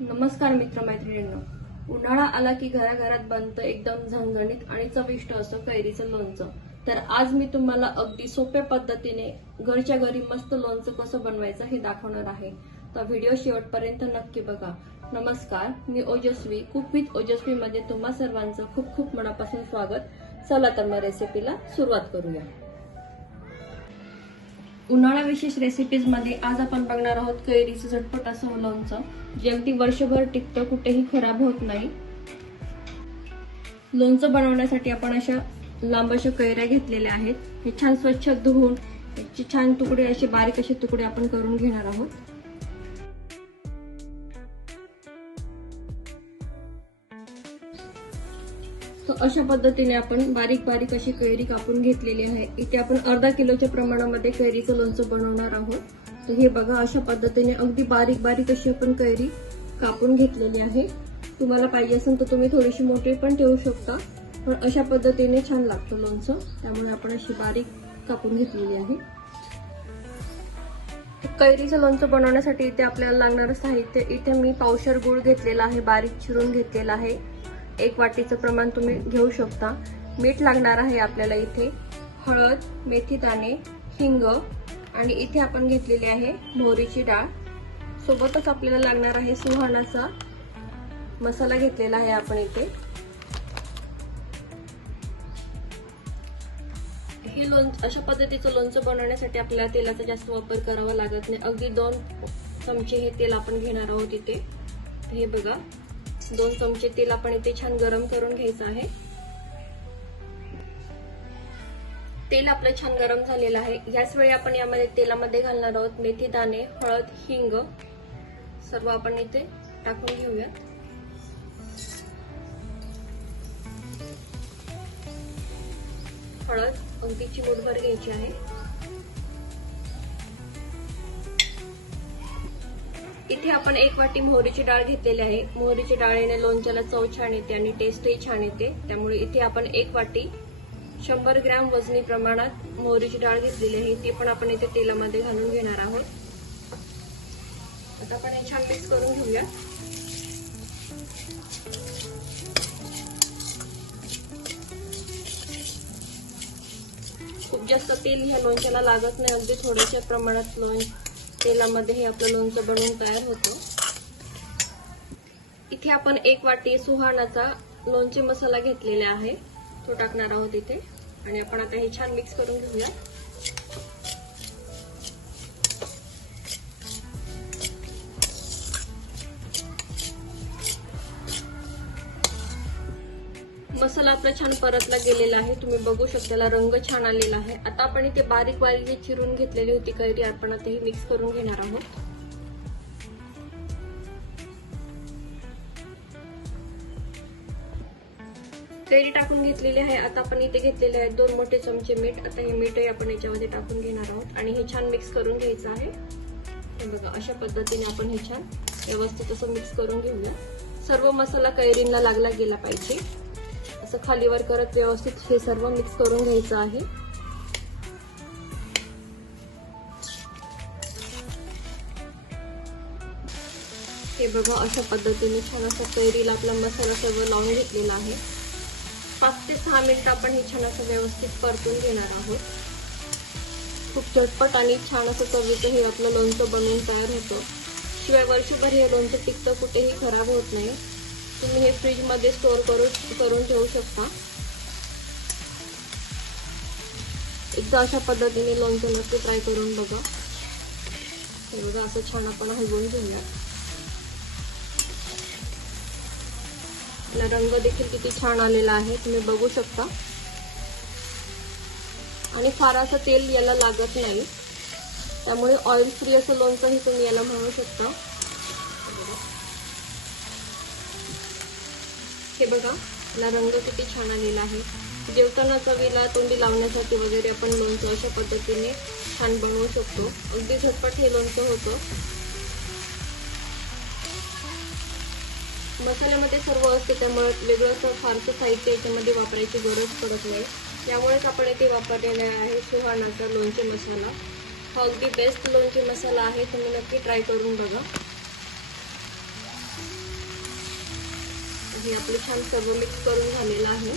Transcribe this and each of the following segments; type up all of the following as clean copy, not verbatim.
नमस्कार मित्रमैत्रिणींनो, उन्हाळा आला की घराघरात बनतं एकदम झणझणीत आणि चविष्ट असं कैरीचं लोणचं। तर आज मी तुम्हाला अगदी सोप्या पद्धतीने घरच्या घरी मस्त लोणचं कसं बनवायचं हे दाखवणार आहे। तर व्हिडिओ शेवटपर्यंत नक्की बघा। नमस्कार, मी ओजस्वी, कुक विथ ओजस्वी मध्ये तुम्हा सर्वांचं खूप खूप मनापासून स्वागत। चला तर मग रेसिपीला सुरुवात करूया। उन्हाळा विशेष रेसिपीज मध्ये आज आपण बघणार आहोत कैरीचं झटपट असं लोणचं, जे अगदी वर्षभर टिकतं, कुठेही खराब होत नाही। लोणचं बनवण्यासाठी आपण अशा लांब अशा कैऱ्या घेतलेल्या आहेत। हे छान स्वच्छ धुवून याचे छान तुकडे असे बारीक असे तुकडे आपण करून घेणार आहोत। तो अशा पद्धतीने आपण बारीक बारीक अशी कैरी कापून घेतलेली आहे। इथे आपण अर्धा किलोच्या प्रमाणामध्ये कैरीचं लोणचं बनवणार आहोत। तर हे बघा, अशा पद्धतीने अगदी बारीक बारीक अशी आपण कैरी कापून घेतलेली आहे। तुम्हाला पाहिजे असेल तर तुम्ही थोडीशी मोठी पण ठेवू शकता, पण अशा पद्धतीने छान लागतं लोणचं, त्यामुळे आपण अशी बारीक कापून घेतलेली आहे। कैरीचं लोणचं बनवण्यासाठी इथे आपल्याला लागणारं साहित्य, इथे मी पावशेर गूळ घेतलेला आहे, बारीक चिरून घेतलेला आहे। 1 वाटीचं प्रमाण तुम्ही घेऊ शकता। मीठ लागणार आहे आपल्याला इथे, हळद, मेथी दाणे, हिंग आणि इथे आपण घेतलेली आहे मोहरीची डाळ। सोबतच आपल्याला लागणार आहे सुहानाचा मसाला घेतलेला आहे आपण इथे। हे लोणचं अशा पद्धतीचं लोणचं बनवण्यासाठी आपल्याला तेलाचा जास्त वापर करावा लागत नाही। अगदी 2 चमचे हे तेल आपण घेणार आहोत इथे। हे बघा, 2 चमचे तेल आपण इथे छान गरम करून घ्यायचं आहे। तेल आपलं छान गरम झालेलं आहे। याच वेळी आपण यामध्ये तेलामध्ये घालणार आहोत मेथी दाणे, हळद, हिंग, सर्व आपण इथे टाकून घेऊया। हळद अगदी चिमूटभर घ्यायची आहे। इथे आपण 1 वाटी मोहरीची डाळ घेतलेली आहे। मोहरीच्या डाळीने लोणच्याला चव छान येते आणि टेस्टही छान येते, त्यामुळे इथे आपण 1 वाटी 100 ग्रॅम वजनी प्रमाणात मोहरीची डाळ घेतलेली आहे। ती पण आपण इथे तेलामध्ये घालून घेणार आहोत। आता आपण हे छान मिक्स करून घेऊया। खूप जास्त तेल ह्या लोणच्याला लागत नाही, अगदी थोड्याशा प्रमाणात तेलामध्ये हे आपलं लोणचं बनवून तयार होतं। इथे आपण 1 वाटी सुहानाचा लोणचे मसाला घेतलेला आहे, तो टाकणार आहोत इथे आणि आपण आता हे छान मिक्स करून घेऊया। मसाला आपला छान परतला गेलेला आहे, तुम्ही बघू शकता, त्याला रंग छान आलेला आहे। आता आपण इथे बारीक बारीक चिरून घेतलेली होती कैरी आपण आता ही मिक्स करून घेणार आहोत। कैरी टाकून घेतलेली आहे। आता आपण इथे घेतलेले आहेत 2 मोठे चमचे मीठ। आता हे मीठही आपण याच्यामध्ये टाकून घेणार आहोत आणि हे छान मिक्स करून घ्यायचं आहे। हे बघा, अशा पद्धतीने आपण हे छान व्यवस्थित असं मिक्स करून घेऊया। सर्व मसाला कैरींना लागला गेला पाहिजे, असं खालीवर करत व्यवस्थित हे सर्व मिक्स करून घ्यायचं आहे। हे बघा, अशा पद्धतीने छान असं कैरीला आपला मसाला सर्व लावून घेतलेला आहे। 5 ते 6 मिनिटं आपण हे छान असं व्यवस्थित परतून घेणार आहोत। खूप झटपट आणि छान असं चवीचं हे आपलं लोणचं बनवून तयार होतं। शिवाय वर्षभर हे लोणचं टिकतं, कुठेही खराब होत नाही। तुम्ही हे फ्रीज मध्ये स्टोर करून ठेवू शकता। एकदा अशा पद्धतीने लोणचं नक्की ट्राय करून बघा। हे बघा, असं छान आपण हलवून घेऊया। रंग देखील किती छान आलेला आहे, तुम्ही बघू शकता, आणि फार असं तेल याला लागत नाही, त्यामुळे ऑइल फ्री असं लोणचंही तुम्ही याला म्हणू शकता। हे बघा, याला रंग किती छान आलेला आहे। जेवताना चवीला तोंडी लावण्यासाठी वगैरे आपण लोणचं अशा पद्धतीने छान बनवू शकतो। अगदी झटपट हे लोणचं होतं। मसाल्यामध्ये सर्व असते, त्यामुळे वेगळं असं फारसं साहित्य याच्यामध्ये वापरायची गरज पडत नाही। त्यामुळेच आपण इथे वापरलेला आहे सुहानाचा लोणचे मसाला। हा अगदी बेस्ट लोणचे मसाला आहे, तुम्ही नक्की ट्राय करून बघा। हे आपलं छान सर्व मिक्स करून झालेलं आहे.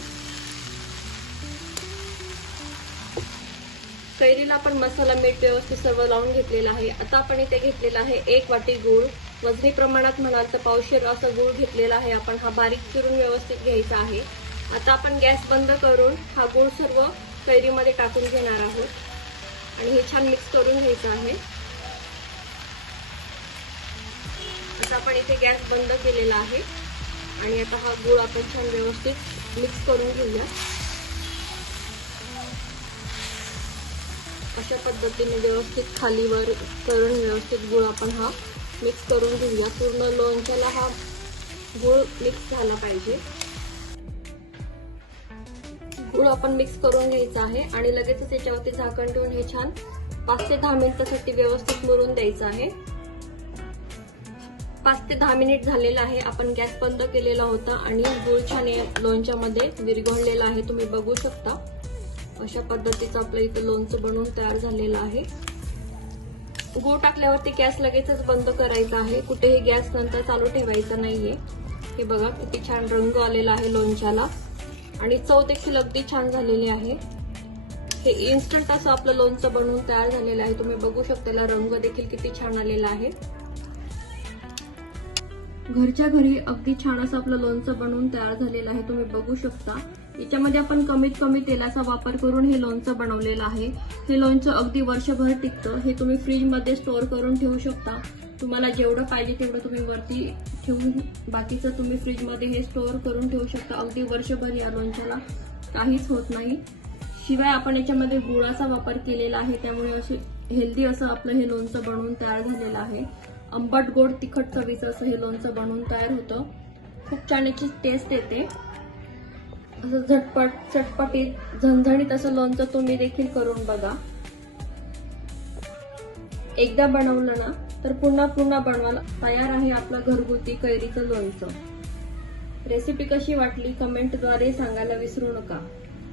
कैरीला आपण मसाला मीठ व्यवस्थित सर्व लावून घेतलेला आहे. आता आपण इथे घेतलेला आहे 1 वाटी गूळ. वजनी प्रमाणात म्हणाल तर पावशेर असा गूळ घेतलेला आहे आपण. हा बारीक चिरून व्यवस्थित घ्यायचा आहे. आता आपण गॅस बंद करून हा गूळ सर्व कैरीमध्ये टाकून घेणार आहोत आणि हे छान मिक्स करून घ्यायचं आहे. आता आपण इथे गॅस बंद केलेला आहे आणि आता हा गूळ आपण छान व्यवस्थित मिक्स करून घेऊया. अशा पद्धतीने व्यवस्थित खालीवर करून व्यवस्थित गूळ आपण हा मिक्स करून घेऊया. पूर्ण लोणच्याला हा गूळ मिक्स झाला पाहिजे. गूळ आपण मिक्स करून घ्यायचा आहे आणि लगेचच त्याच्यावरती झाकण ठेवून हे छान 5 ते 10 मिनिटांसाठी व्यवस्थित मुरून द्यायचं आहे. 5 ते 10 मिनिट झालेलं आहे. आपण गॅस बंद केलेला होता आणि गूळ छान लोणच्यामध्ये विरघळलेला आहे. तुम्ही बघू शकता अशा पद्धतीचं आपलं इथं लोणचं बनवून तयार झालेलं आहे. गूळ टाकल्यावरती गॅस लगेचच बंद करायचा आहे. कुठेही गॅस नंतर चालू ठेवायचा नाहीये. हे बघा किती छान रंग आलेला आहे लोणच्याला आणि चव देखील अगदी छान झालेली आहे. हे इन्स्टंट असं आपलं लोणचं बनवून तयार झालेलं आहे. तुम्ही बघू शकता त्याला रंग देखील किती छान आलेला आहे. घरच्या घरी अगदी छान असं आपलं लोणचं बनवून तयार झालेलं आहे. तुम्ही बघू शकता याच्यामध्ये आपण कमीत कमी तेलाचा वापर करून हे लोणचं बनवलेलं आहे. हे लोणचं अगदी वर्षभर टिकतं. हे तुम्ही फ्रीजमध्ये स्टोअर करून ठेवू शकता. तुम्हाला जेवढं पाहिजे तेवढं तुम्ही वरती ठेवून बाकीचं तुम्ही फ्रीजमध्ये हे स्टोअर करून ठेवू शकता. अगदी वर्षभर या लोणच्याला काहीच होत नाही. शिवाय आपण याच्यामध्ये गुळाचा वापर केलेला आहे त्यामुळे असे हेल्दी असं आपलं हे लोणचं बनवून तयार झालेलं आहे. आंबट गोड तिखट चवीचं असं हे लोणचं बनवून तयार होतं. खूप छान याची टेस्ट येते. असं झटपट चटपटीत झणझणीत असं लोणचं तुम्ही देखील करून बघा. एकदा बनवलं ना तर पुन्हा पुन्हा बनवायला तयार आहे आपलं घरगुती कैरीचं लोणचं. रेसिपी कशी वाटली कमेंटद्वारे सांगायला विसरू नका.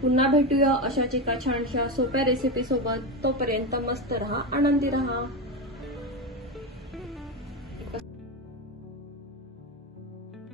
पुन्हा भेटूया अशाच एका छानशा सोप्या रेसिपी सोबत. तोपर्यंत मस्त रहा, आनंदी रहा.